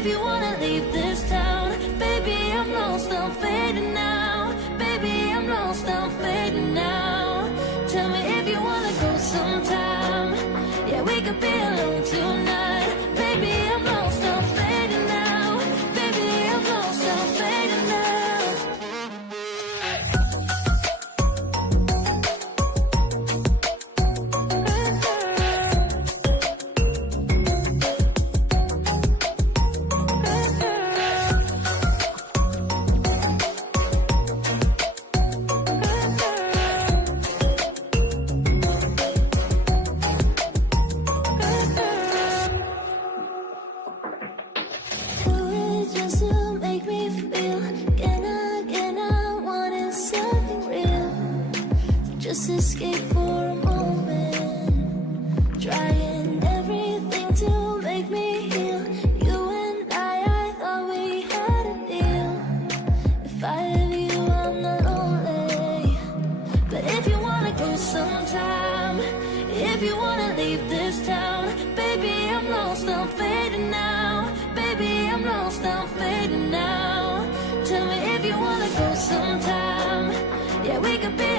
if you wanna leave this town. Baby, I'm lost, I'm fading now. Baby, I'm lost, I'm fading now. Tell me if you wanna go sometime. Yeah, we could be alone tonight. Baby, I'm lost, I'm fading now. Baby, I'm lost, I'm fading now. Just to make me feel, can I wanted something real. Just escape for a moment, trying everything to make me heal. You and I thought we had a deal. If I have you, I'm not lonely. But if you wanna go sometime, if you wanna leave this town, baby, I'm lost, I'm fading now. Baby, I'm lost, I'm fading now. Tell me if you wanna go sometime. Yeah, we could be